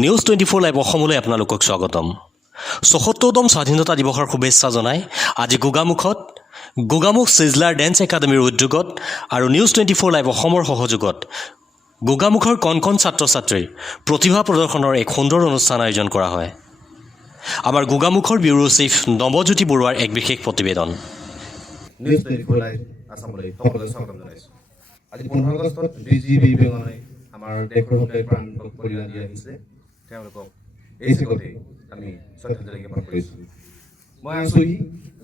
News 24 live অসমলৈ আপোনালোকক স্বাগতম। ৭৪তম স্বাধীনতা দিৱসৰ শুভেচ্ছা জনাই আজি গোগামুখ সিজলাৰ ডেন্স একাডেমীৰ উদ্যোগত আৰু নিউজ 24 লাইভ অসমৰ সহযোগত গোগামুখৰ কণ ছাত্ৰ ছাত্ৰীৰ প্ৰতিভা প্ৰদৰ্শনৰ এক সুন্দৰ অনুষ্ঠান আয়োজন কৰা হয়। আমাৰ গোগামুখৰ ব্যুৰো চিফ নৱজ্যোতি বৰুৱাৰ এক বিশেষ প্ৰতিবেদন। নিউজ 24 লাইভ আসামলৈ সকলোকে স্বাগতম জনাইছো। আজি 15 আগষ্টত ডিজিবি বিমানে আমাৰ দেশৰ হকে প্ৰাণ বলিদান দি আহিছে। তেওঁলোকক এই জগতে আমি শ্ৰদ্ধাঞ্জলি জ্ঞাপন কৰিছো। মই আছো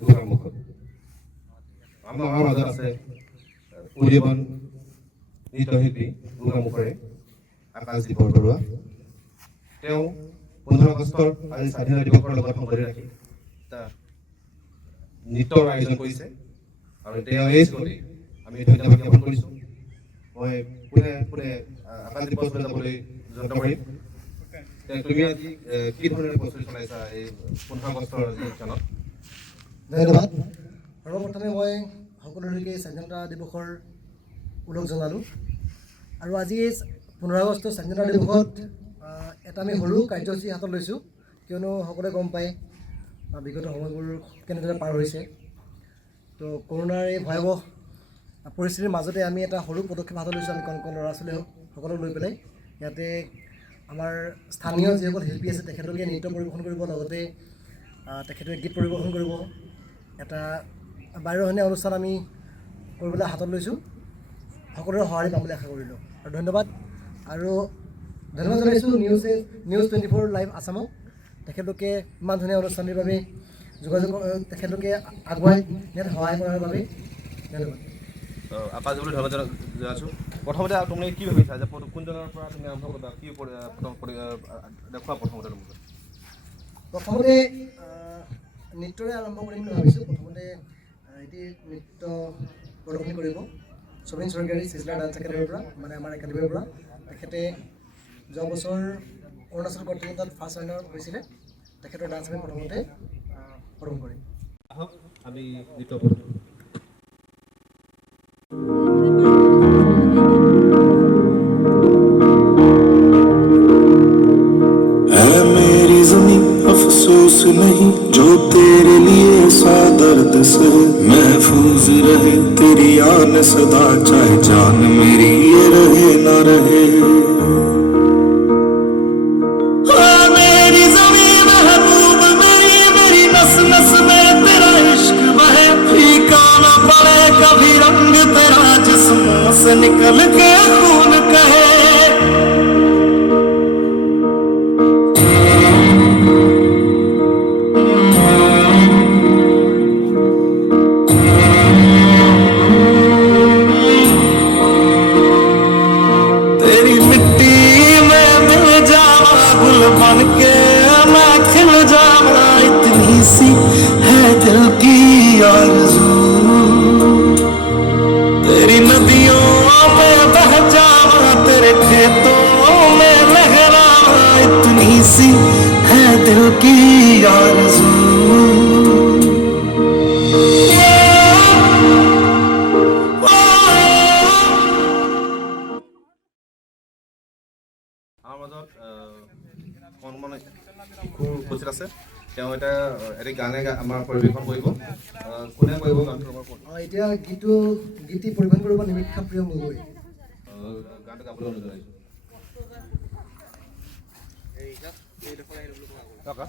গোগামুখত। আমাৰ মাজত আছে উদীয়মান নৃত্যশিল্পী গোগামুখৰে আকাশদ্বীপ বৰবৰুৱা। তেওঁ 15 আগষ্টৰ আজি স্বাধীনতা দিৱসৰ লগত সংগতি ৰাখি এটা নৃত্যৰ আয়োজন কৰিছে আৰু তেওঁ এই জগতে আমি ধন্যবাদ জ্ঞাপন কৰিছো। মই পুনে আকাশদ্বীপৰ ওচৰলৈ যাবলৈ যত্ন কৰিম। তুমি আজি কি ধৰণৰ প্ৰস্তুতি চলাইছা এই 15 আগষ্টৰ অনুষ্ঠানত? ধন্যবাদ। সৰ্বপ্ৰথমে মই সকলোলৈকে স্বাধীনতা দিৱসৰ ওলগ জনালোঁ। আৰু আজি 15 আগষ্ট স্বাধীনতা দিৱসত এটা আমি সৰু কাৰ্যসূচী হাতত লৈছোঁ, কিয়নো সকলোৱে গম পায় বিগত সময়বোৰ কেনেদৰে পাৰ হৈছে। তো কৰোণাৰ এই ভয়াৱহ পৰিস্থিতিৰ মাজতে আমি এটা সৰু পদক্ষেপ হাতত লৈছোঁ। আমি কণ ল'ৰা ছোৱালী সকলক লৈ পেলাই ইয়াতে আমাৰ স্থানীয় যিসকল শিল্পী আছে তেখেতলোকে নৃত্য পৰিৱেশন কৰিব, লগতে তেখেতে গীত পৰিৱেশন কৰিব। এটা বাৰ্যহীন অনুষ্ঠান আমি কৰিবলৈ হাতত লৈছোঁ। সকলোৰে সঁহাৰি পাম বুলি আশা কৰিলোঁ আৰু ধন্যবাদ জনাইছোঁ নিউজ 24 লাইভ আছামক। তেখেতলোকে ইমান ধুনীয়া অনুষ্ঠানৰ বাবে তেখেতলোকে আগুৱাই ইয়াত সহায় কৰাৰ বাবে ধন্যবাদ। আকাশদ্বীপলৈ ধন্যবাদ জনাইছোঁ। প্ৰথমতে তুমি কি ভাবিছা যে কোনজনৰ পৰা তুমি আৰম্ভ কৰিবা, কি দেখুওৱা? প্ৰথমতে নৃত্যৰে আৰম্ভ কৰিম বুলি ভাবিছোঁ। প্ৰথমতে এটি নৃত্য প্ৰদৰ্শনী কৰিব সবিন চৰকাৰী সিজলাৰ ডান্স একাডেমীৰ পৰা, মানে আমাৰ একাডেমীৰ পৰা। তেখেতে যোৱা বছৰ অৰুণাচল কণ্টিনেণ্টত ফাৰ্ষ্ট ৰানাৰ হৈছিলে। তেখেতৰ ডান্স আমি প্ৰথমতে প্ৰদৰ্শন কৰিম। আমি নৃত্য अफसोस नहीं जो तेरे लिए सा दर्द से महफूज रहे तेरी आन सदा, चाहे जान मेरी ये रहे ना रहे। मेरी जमीन महबूब मेरी नस नस में तेरा इश्क बहे, फीका ना पड़े कभी रंग तेरा जिस्मों से निकल के खून कहे। बन के मैं खिल जाऊं, इतनी सी है दिल की आरज़ू, तेरी नदियों में बह जाऊं, तेरे खेतों में लहराऊं, इतनी सी है दिल की आरज़ू। শিশুৰ উপস্থিত আছে। তেওঁ এটি গানে আমাৰ পৰিৱেশন কৰিব। কোনে কৰিব গানটো? এতিয়া গীতি পৰিৱেশন কৰিব নিমীক্ষা প্ৰিয় গগৈ। গানটো গাবলৈ অনুৰোধ জনাইছোঁ। दिल दिया है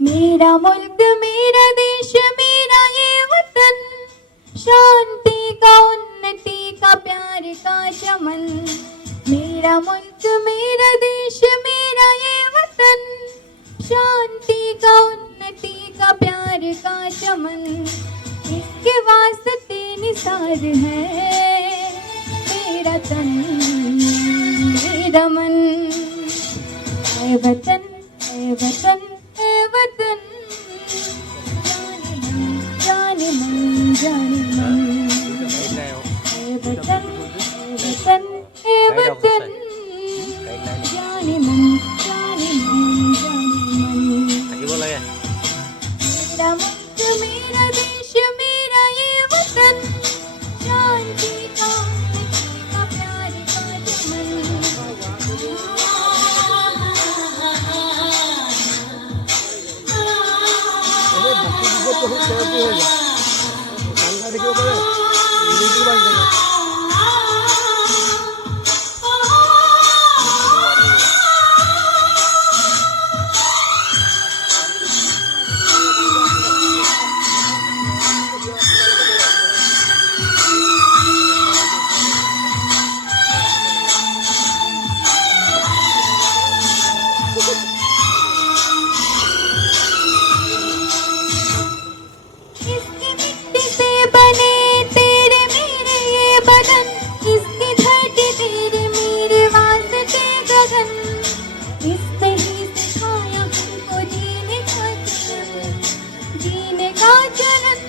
मेरा मुल्क मेरा देश मेरा ये वतन, शांति का उन्नति का प्यार का चमन। मेरा मुल्क मेरा देश मेरा ये वतन, शांति का उन्नति का प्यार का चमन। इसके वास्ते निसार है मेरा तन मेरा मन। ऐ वतन ऐ वतन ऐ वतन, जाने मन जाने मन। ऐ वतन ऐ वतन ऐ वतन, जाने मन जाने मन जाने मन। मेरा मुल्क मेरा देश मेरा ये वतन, शांति का उन्नति का प्यार का चमन। इसकी मिट्टी से बने तेरे मेरे ये बदन, इसकी धरती तेरे मेरे वास्ते गगन। इस पे ही सिखाया हमको जीने का चलन, जीने का चलन।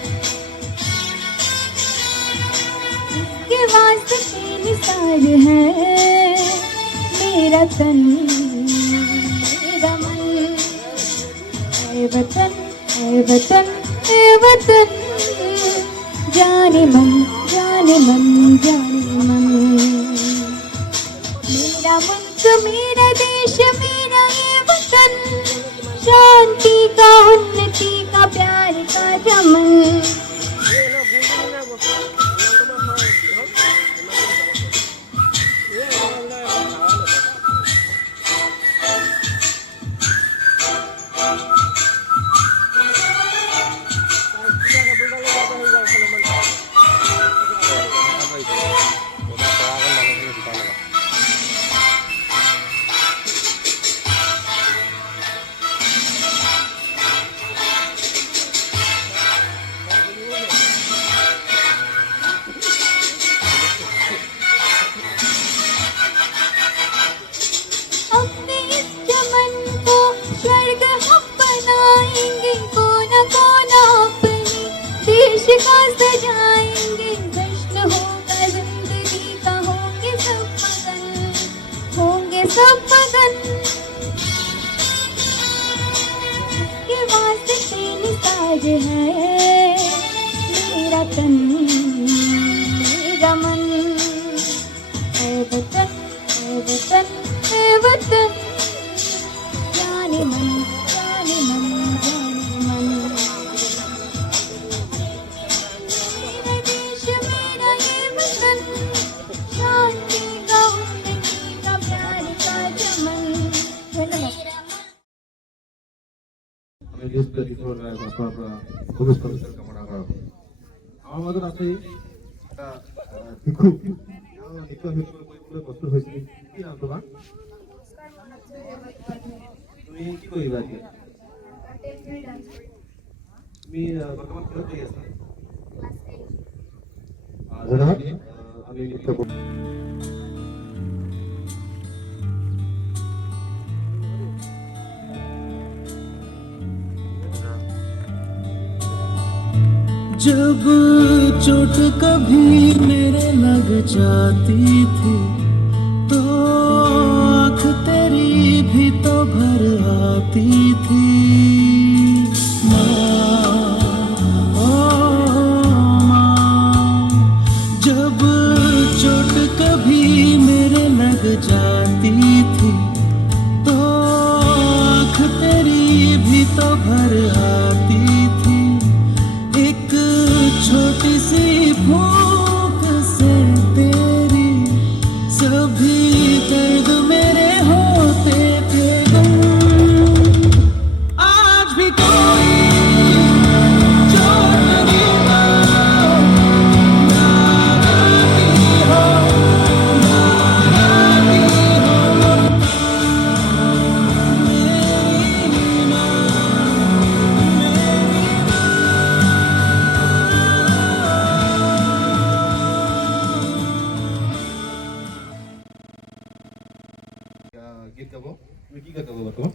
इसके वास्ते निसार है मेरा तन मेरा मन। ऐ वतन ऐ वतन ऐ वतन, जाने मन जाने मन जाने मन। मेरा मुल्क मेरा देश मेरा ये वतन, शांति का उन्नति का प्यार का चमन। अपने इस चमन को स्वर्ग हम बनाएंगे, कोना कोना अपने देश का सजाएंगे। जश्न होगा जिंदगी का, होंगे सब मगन होंगे सब मगन। इसके वास्ते निसार है मेरा तन मेरा मन। ऐ वतन ऐ वतन ऐ वतन, जाने मन जाने मन जाने मन। मेरा देश मेरा ये वतन, शांति का उन्नति का प्यार का चमन। আমি নিউজ 24 লাইভ আপনার খুবই শুভেচ্ছা কামনা করা হলো। আমার মাজত আছে এটা শিশু নৃত্য শিল্পী প্ৰস্তুত হৈছিল। কি নাম তোমাৰ? তুমি কি কৰিবা এতিয়া? তুমি বৰ্তমান কিহত কৰি আছা? ধন্যবাদ। আমি নৃত্য जब चोट कभी मेरे लग जाती थी, तो आँख तेरी भी रोती थी माँ, ओ माँ। जब चोट कभी मेरे लग जाती थी तो आँख तेरी भी तो भर आती थी। एक छोटी सी फूंक से तेरी सभी दर्द मेरे होते थे गुम। आज भी कोई चोट नहीं গীত গাব তুমি কি গাব বৰ্তমান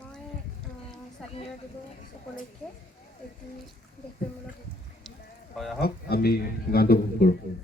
মই স্বাধীনতা দিৱস উপলক্ষে এটি দেশপ্ৰেমমূলক গীত হয় আহক আমি গানটো উপভোগ কৰোঁ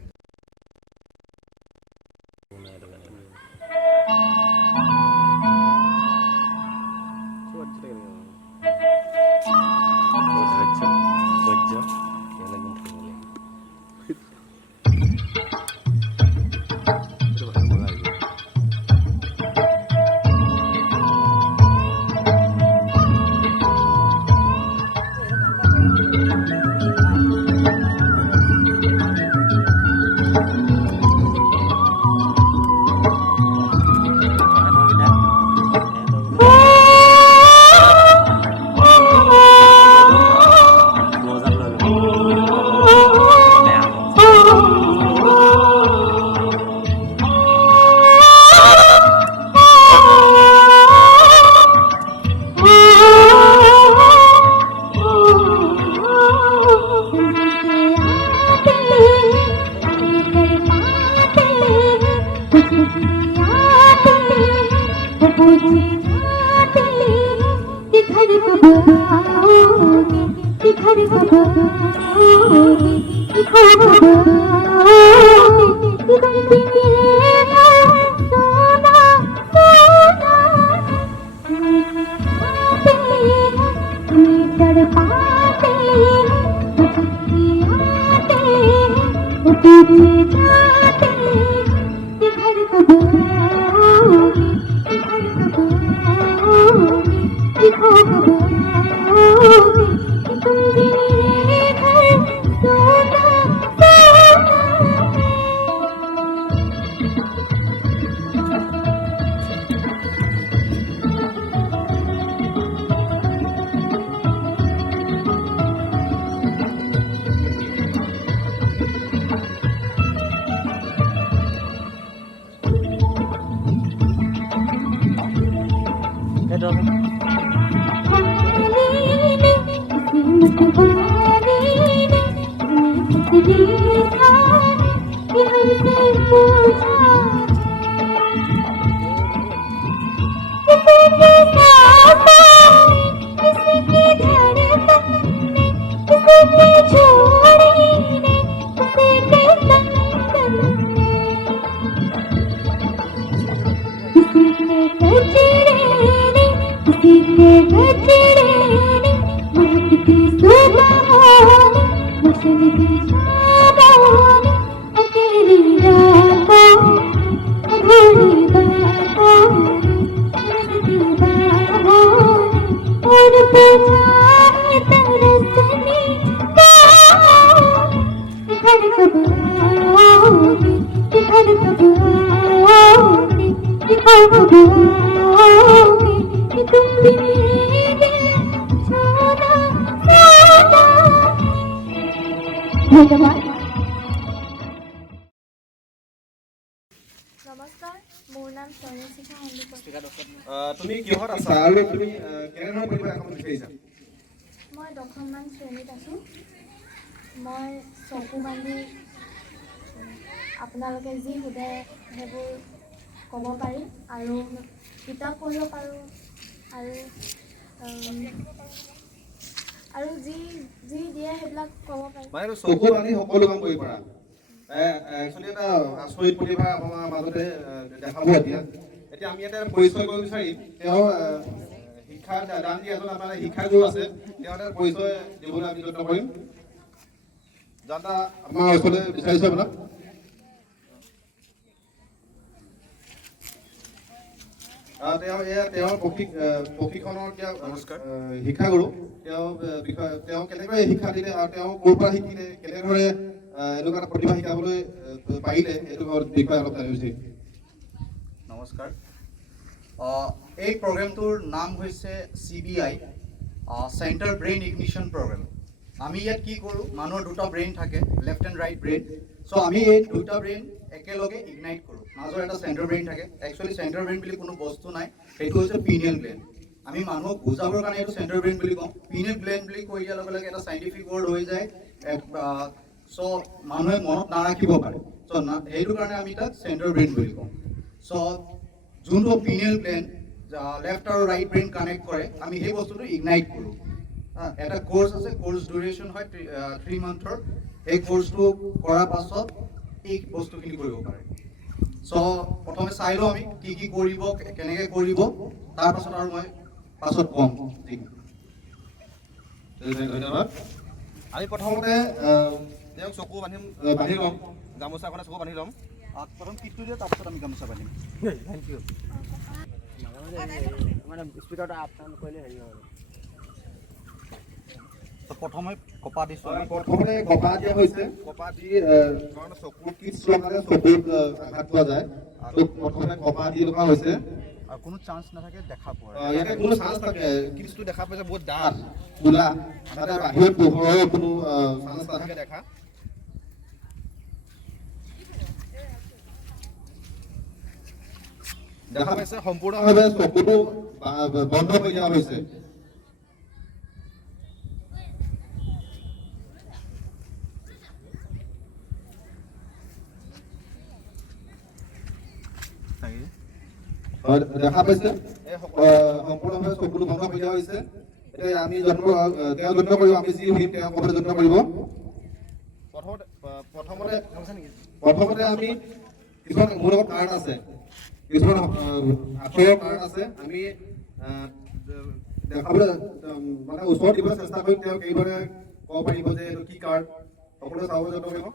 নমস্কাৰ, মোৰ নাম স্বৰ্ণশিখা সন্দিকৈ। তুমি কিহত আছা আৰু তুমি কেনেধৰণৰ পৰিৱেশ এখন বিচাৰিছা মই 10মান শ্ৰেণীত আছোঁ। মই চকু বান্ধি আপোনালোকে যি সোধে সেইবোৰ ক'ব পাৰিম আৰু কিতাপ পঢ়িব পাৰোঁ আৰু যি দিয়ে সেইবিলাক ক'ব পাৰিম। মানে চকু বান্ধি সকলো কাম কৰিব পাৰা একচুৱেলি এটা আচৰিত প্ৰতিভা আপোনাৰ মাজতে দেখাব এতিয়া এতিয়া আমি এটা পৰিচয় কৰিব বিচাৰিম তেওঁ শিক্ষা দান দি এজন আমাৰ শিক্ষাগুৰু আছে তেওঁ এটা পৰিচয় দিবলৈ আমি যত্ন কৰিম জানদা আমাৰ ওচৰলৈ বিচাৰিছোঁ আপোনাক তেওঁৰ প্ৰশিক্ষণৰ শিক্ষাগুৰু তেওঁ কেনেকৈ শিক্ষা দিলে আৰু তেওঁ ক'ৰ পৰা শিকিলে কেনেদৰে এনেকুৱা এটা প্ৰতিভা শিকাবলৈ পাৰিলে এইটো বিষয়ে অলপ জানিব বিচাৰিম নমস্কাৰ এই প্ৰগ্ৰেমটোৰ নাম হৈছে CBI centre brain ignition program আমি ইয়াত কি কৰোঁ মানুহৰ দুটা ব্ৰেইন থাকে left and right brain so' আমি এই দুটা ব্ৰেইন একেলগে ইগনাইট কৰোঁ মাজৰ এটা চেণ্টাৰ ব্ৰেইন থাকে একচুৱেলি চেণ্টাৰ ব্ৰেইন বুলি কোনো বস্তু নাই সেইটো হৈছে পিনিয়েল গ্লেণ্ড আমি মানুহক বুজাবৰ কাৰণে এইটো চেণ্টাৰ ব্ৰেইন বুলি কওঁ পিনিয়েল গ্লেণ্ড বুলি কৈ দিয়াৰ লগে লগে এটা চাইণ্টিফিক ৱৰ্ড হৈ যায় চ' মানুহে মনত নাৰাখিব পাৰে চ' সেইটো কাৰণে আমি তাক চেণ্টাৰ ব্ৰেইন বুলি কওঁ চ' যোনটো পিনিয়েল গ্লেণ্ড লেফ্ট আৰু ৰাইট ব্ৰেইন কানেক্ট কৰে আমি সেই বস্তুটো ইগনাইট কৰোঁ এটা কোৰ্চ আছে কোৰ্চ ডিউৰেশ্যন হয় 3 মান্থৰ এই কোৰ্চটো কৰাৰ পাছত এই বস্তুখিনি কৰিব পাৰে চ' প্ৰথমে চাই লওঁ আমি কি কৰিব কেনেকৈ কৰিব তাৰপাছত আৰু মই পাছত ক'ম ধন্যবাদ আমি প্ৰথমতে তেওঁক চকু বান্ধি ল'ম গামোচা এখনে চকু বান্ধি ল'ম প্ৰথম কিটটো দিয়ে তাৰপাছত আমি গামোচা বান্ধিম থেংক ইউ মানে স্পীকাৰটো আপ ডাউন কৰিলে হেৰি হ'ব প্ৰথমে কপা দিছোঁ প্ৰথমতে কপা দিয়া হৈছে কপা দি কাৰণ চকুৰ কিটছ লগালে চকুত আঘাত পোৱা যায় আৰু প্ৰথমে কপা দি লগা হৈছে আৰু কোনো চান্স নাথাকে দেখা পোৱাৰ ইয়াতে কোনো চান্স থাকে কিটছটো দেখা পাইছে বহুত ডাঠ কোলা তাতে বাহিৰত পোহৰৰ কোনো চান্স নাথাকে দেখা দেখা পাইছে সম্পূৰ্ণভাৱে চকুটো বন্ধ হৈ দিয়া হৈছে দেখা পাইছে সম্পূৰ্ণভাৱে চকুটো বন্ধ হৈ দিয়া হৈছে এতিয়া আমি তেওঁ যত্ন কৰিব আমি যি শুনিম তেওঁ ক'বলৈ যত্ন কৰিব প্ৰথমতে আমি কিছুমান মোৰ লগত কাৰ্ড আছে কিছুমান আখৰৰ কাৰ্ড আছে আমি দেখাবলৈ মানে ওচৰত দিবলৈ চেষ্টা কৰিম তেওঁ কেইবাৰে ক'ব পাৰিব যে এইটো কি কাৰ্ড সকলোৱে চাব যত্ন কৰিব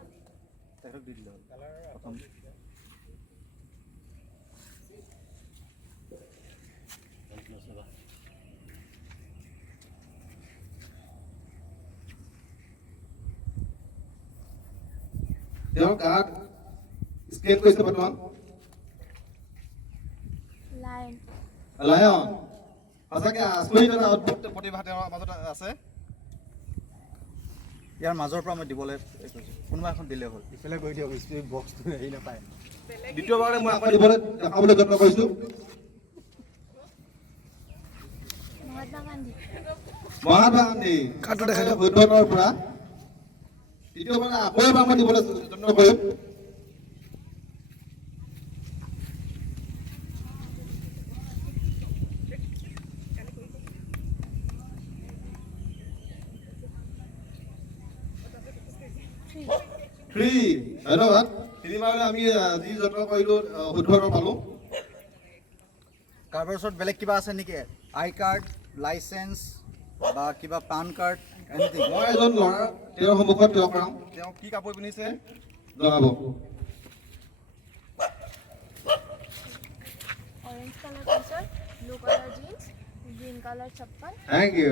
তেওঁৰ কাৰ্ড স্কেন কৰিছে বৰ্তমান লায়ন সঁচাকে আচৰিত এটা অদ্ভুত প্ৰতিভা তেওঁৰ মাজত আছে ইয়াৰ মাজৰ পৰা মই দিবলৈ কোনোবা এখন দিলে হ'ল ইফালে গৈ দিয়ক স্পীড বক্সটো হেৰি নাপায় দ্বিতীয়বাৰে মই আকৌ দেখাবলৈ যত্ন কৰিছো মহাত্মা গান্ধী কাৰ্ডটো দেখাই দিয়ক বৌদ্ধৰ পৰা দ্বিতীয়বাৰে আকৌ এবাৰ মই দিবলৈ যত্ন কৰিম ধন্যবাদ তিনিবাৰলৈ আমি যি যত্ন কৰিলোঁ শুদ্ধ পালোঁ কাৰোবাৰ ওচৰত বেলেগ কিবা আছে নেকি আই কাৰ্ড লাইচেঞ্চ বা কিবা পান কাৰ্ড এনিথিং মই এজন ল'ৰা তেওঁৰ সন্মুখত থিয় কৰাম তেওঁ কি কাপোৰ পিন্ধিছে জনাব orange colour T shirt blue colour jeans green colour चप्पल থেংক ইউ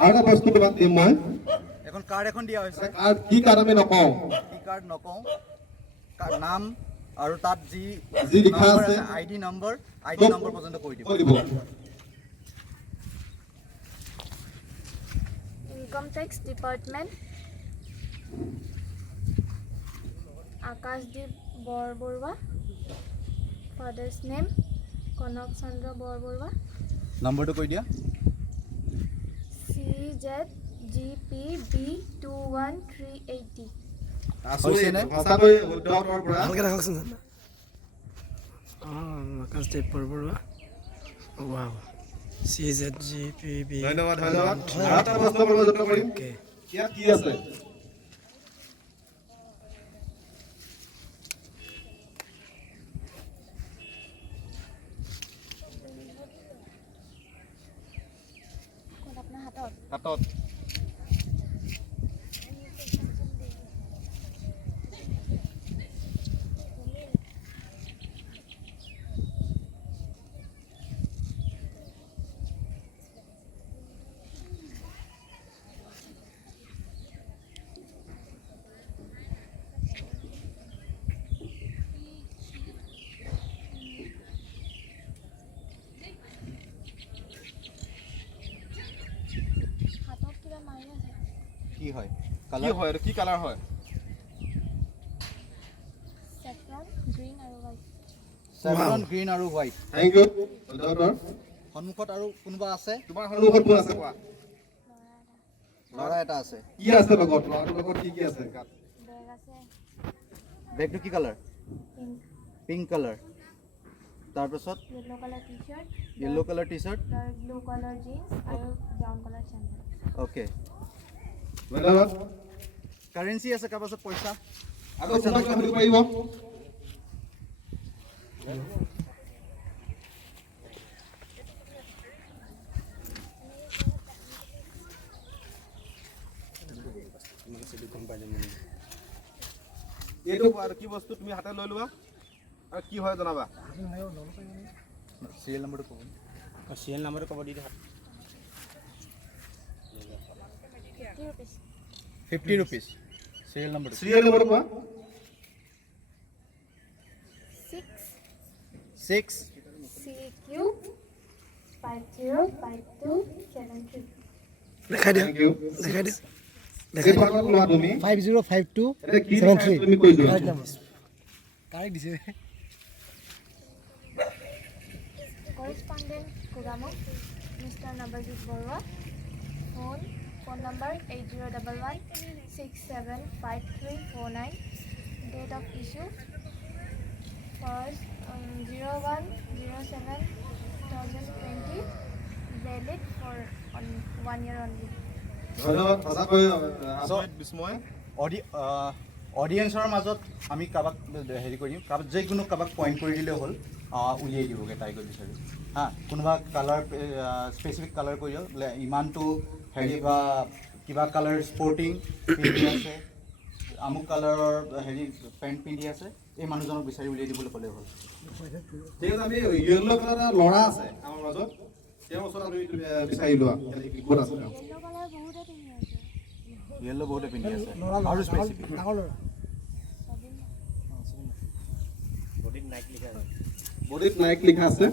আৰু এটা বস্তু তোমাক দিম মই এখন কাৰ্ড এখন দিয়া হৈছে কাৰ্ড কি কাৰ্ড আমি নকওঁ কি কাৰ্ড নকওঁ নাম আৰু তাত যি লিখা আছে আইডি নম্বৰ পৰ্যন্ত কৈ দিব इनकम टैक्स डिपार्टमेंट आकाशदीप बरबरुआ फादर्स नेम कनक चंद्र बरबरुआ নম্বৰটো কৈ দিয়া CZGPB21380 সঁচাকৈ শুদ্ধতৰ পৰা ভালকৈ ৰাখকচোন আকাশদ্বীপ বৰবৰুৱা ৱাও CZGPB ধন্যবাদ আৰু এটা প্ৰশ্ন কৰিব যত্ন কৰিম ইয়াত কি আছে হাতত হাতত কিবা মাৰি আছে কি হয় কি কালাৰ হয় এইটো কি কালাৰ হয় চেফ্ৰন গ্ৰীণ আৰু হোৱাইট চেভৰন গ্ৰীণ আৰু হোৱাইট থেংক ইউ ডক্টৰ সন্মুখত আৰু কোনোবা আছে তোমাৰ সন্মুখত কোন আছে কোৱা ল'ৰা এটা আছে কি আছে লগত ল'ৰাটোৰ লগত কি আছে গাত বেগ আছে বেগটো কি কালাৰ পিংক পিংক কালাৰ তাৰপিছত yellow' colour T shirt yellow' colour T shirt dark blue colour jeans আৰু ব্ৰাউন কালাৰ চেণ্ডেল অ'কে ধন্যবাদ কাৰেঞ্চি আছে কাৰোবাৰ ওচৰত পইচা আকৌ কোনোবাই কিবা সুধিব পাৰিব এইটো আৰু কি বস্তু তুমি হাতে লৈ লোৱা আৰু কি হয় জনাবা চিৰিয়েল নম্বৰটো ক'ব চিৰিয়েল নাম্বাৰটো ক'ব দি দিয়া 50 rupees চিৰিয়েল নম্বৰটো চিৰিয়েল নম্বৰ কোৱা 6 CQ 505273 দেখাই দিয়া থেংক ইউ দেখাই দিয়া এই ভাগত লোৱা তুমি 5052 এটা কি লিখা তুমি কৈ যোৱা কাৰেক্ট দিছে Correspondent Kugamok, Mr. Nabajit Borwa, phone number 8011675349, date of issue 01/07/2020, valid for 1 year only. ধন্যবাদ সঁচাকৈ আচৰিত বিস্ময় অডিয়েঞ্চৰ মাজত আমি কাৰোবাক হেৰি কৰিম কাৰোবাক যিকোনো কাৰোবাক পইণ্ট কৰি দিলেও হ'ল উলিয়াই দিবগৈ তাই গৈ বিচাৰি হা কোনোবা কালাৰ স্পেচিফিক কালাৰ কৰি দিয়ক বোলে ইমানটো হেৰি বা কিবা কালাৰ স্পৰ্টিং পিন্ধি আছে আমুক কালাৰৰ হেৰি পেণ্ট পিন্ধি আছে এই মানুহজনক বিচাৰি উলিয়াই দিবলৈ ক'লেই হ'ল ঠিক আছে আমি য়েল্ল' কালাৰ এটা ল'ৰা আছে আমাৰ মাজত তেওঁৰ ওচৰত আমি বিচাৰি লোৱা ক'ত আছে তেওঁ Yellow color বহুতে পিন্ধি আছে। য়েল্ল' বহুতে পিন্ধি আছে আৰু স্পেচিফিক ডাঙৰ ল'ৰা বডিত নাইক লিখা আছে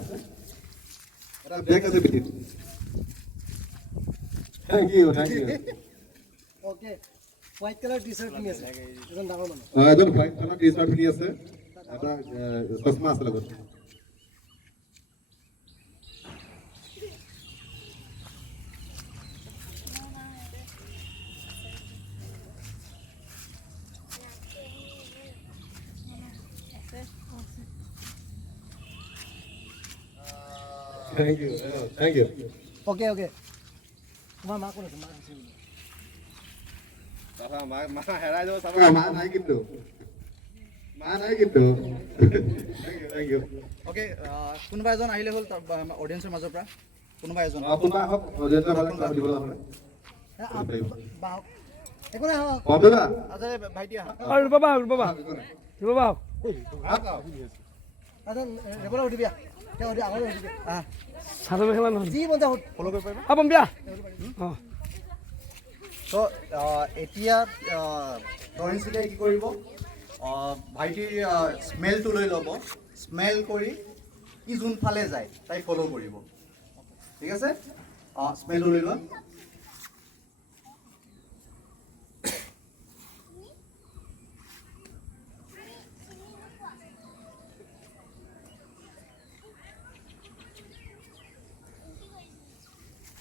এটা বেগ আছে পিঠিত thank you okay white colour T shirt পিন্ধি আছে এজন ডাঙৰ মানুহ এজন হোৱাইট কালাৰ টি চাৰ্ট পিন্ধি আছে এটা চশমা আছে লগত থেংক ইউ অ'কে অ'কে তোমাৰ মা কোন আছে মা আছে মা হেৰাই যাব চাবা মা নাই কিন্তু থেংক ইউ অ'কে কোনোবা এজন আহিলে হ'ল অডিয়েঞ্চৰ মাজৰ পৰা কোনোবা এজন কোনোবা আহক অডিয়েঞ্চৰ ভালে কথা সুধিবলৈ হ'লে বাহক একো নাই হওক কবিতা আচ্ছা ভাইটি আহা ৰূপা এজন ৰেবলা উঠিবি তেওঁ উঠি আগলৈ উঠিবি চাদৰ মেখেলা নহয় যি মন যায় সুধ ফ'ল' কৰিব পাৰিবা পম্পিয়া অঁ চ' এতিয়া লৰেঞ্চিতে কি কৰিব ভাইটিৰ স্মেলটো লৈ ল'ব স্মেল কৰি কি যোনফালে যায় তাই ফ'ল' কৰিব ঠিক আছে স্মেলটো লৈ লোৱা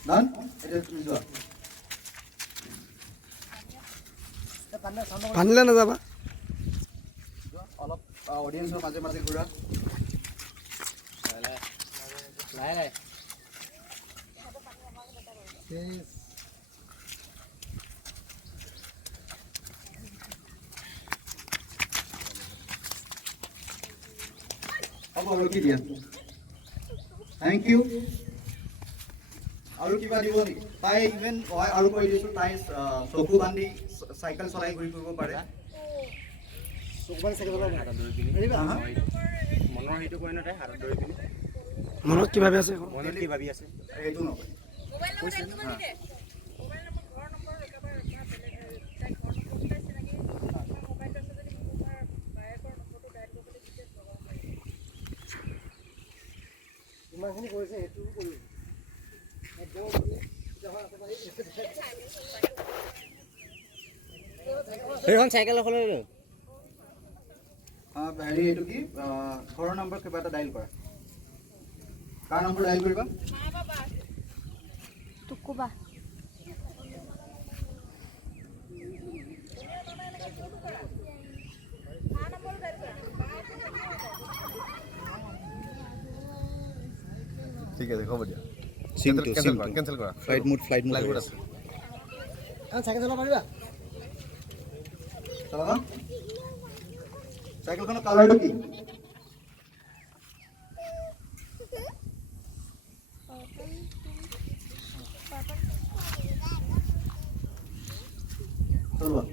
ডান এতিয়া তুমি যোৱা পানীলৈ নাযাবা অলপ অডিয়েঞ্চৰ মাজে মাজে ঘূৰা হ'ব আৰু কি দিয়া থেংক ইউ আৰু কিবা দিব নেকি? তাই ইভেন মই আৰু কৈ দিছোঁ, তাই চকু বান্ধি চাইকেল চলাই ঘূৰি ফুৰিব পাৰে। মনৰ সেইটো কয় ন, তাই হাতত ধৰি পিনি মনত কি ভাবি আছে, মনত কি ভাবি আছে সেইটো নকয়। ইমানখিনি কৰিছে সেইটো কৰিম। সেইখন চাইকেল এখন হেৰি এইটো কি ঘৰৰ নম্বৰ কিবা এটা ডাইল কৰা। কাৰ নম্বৰ ডাইল কৰিবা? টুকুবা ঠিক আছে, হ'ব দিয়া। কেঞ্চেল কৰা। ফ্লাইট মুড আছে। চাইকেল চলাব পাৰিবা? চলাবা। চাইকেলখনৰ কালাৰটো কি? চলোৱা।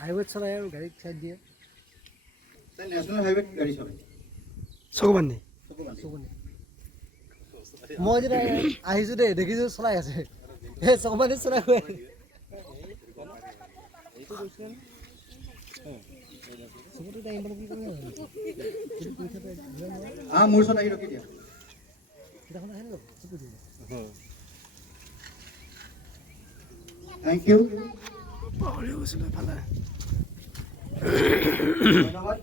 হাইৱেত চলাই আৰু গাড়ীত চাইড দিয়ে। নেশ্যনেল হাইৱেত গাড়ী চলাই চকু বান্ধি মই যেতিয়া আহিছোঁ দেই দেখিছোঁ চলাই আছে, সেই চকমানি চলাই গৈ আছে। মোৰ ওচৰত আহি ৰখি দিয়া। Thank you. পাহৰি গৈছিলোঁ এফালে। ধন্যবাদ।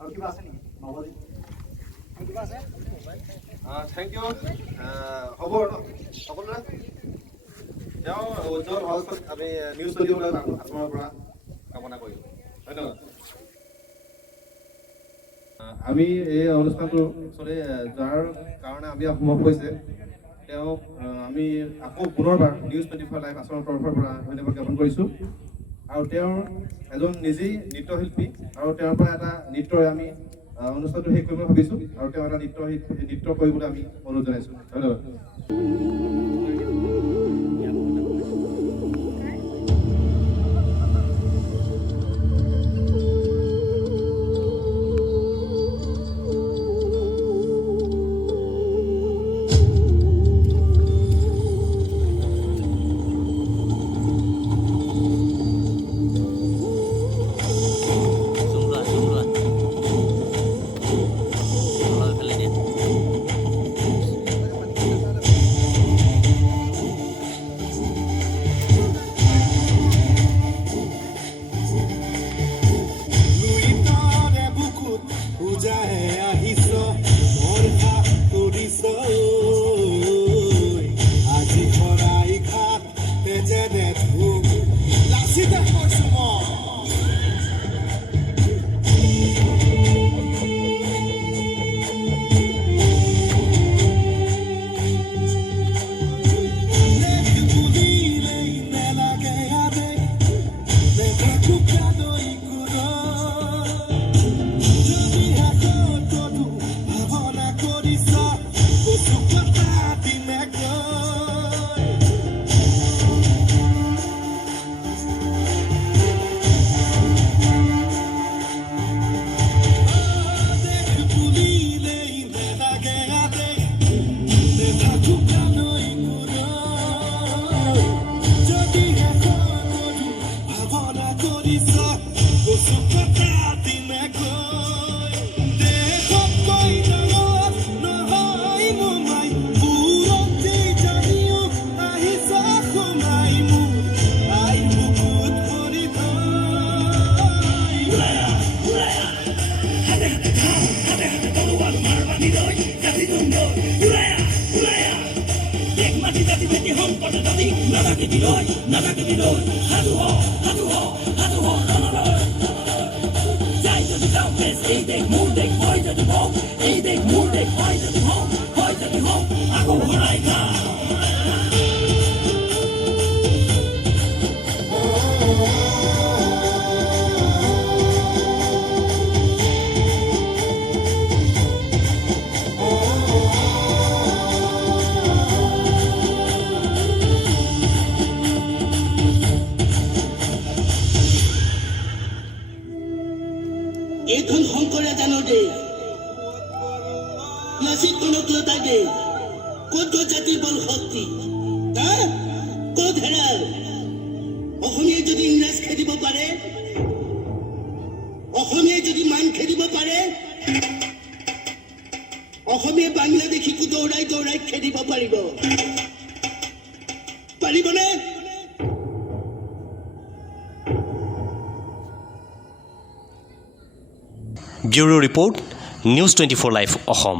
আৰু কিবা আছে নেকি? নৱজিত কিবা আছে? Thank you. হ'ব আৰু সকলোৰে তেওঁ উজ্জ্বল ভৱিষ্যত আমি নিউজ চলিবলৈ আপোনাৰ পৰা কামনা কৰিম। ধন্যবাদ। আমি এই অনুষ্ঠানটো চলি যোৱাৰ কাৰণে আমি সম্ভৱ হৈছে তেওঁক আমি আকৌ পুনৰবাৰ নিউজ 24 লাইভ আছামৰ তৰফৰ পৰা ধন্যবাদ জ্ঞাপন কৰিছোঁ। আৰু তেওঁৰ এজন নিজেই নৃত্যশিল্পী আৰু তেওঁৰ পৰা এটা নৃত্যৰে আমি অনুষ্ঠানটো শেষ কৰিব ভাবিছোঁ আৰু তেওঁ এটা নৃত্য কৰিবলৈ আমি অনুৰোধ জনাইছোঁ। ধন্যবাদ। Cucado y curó, yo vi a todo. এইখন শংকৰে জানো দে লাচিত কনকলতা দে ক'ত জাতিৰ বল শক্তি ক'ত হেৰাল অসমীয়াই যদি ইংৰাজ খেদিব পাৰে অসমীয়াই যদি মান খেদিব পাৰে অসমীয়াই বাংলাদেশীকো দৌৰাই দৌৰাই খেদিব পাৰিবনে bureau report news 24 live Assam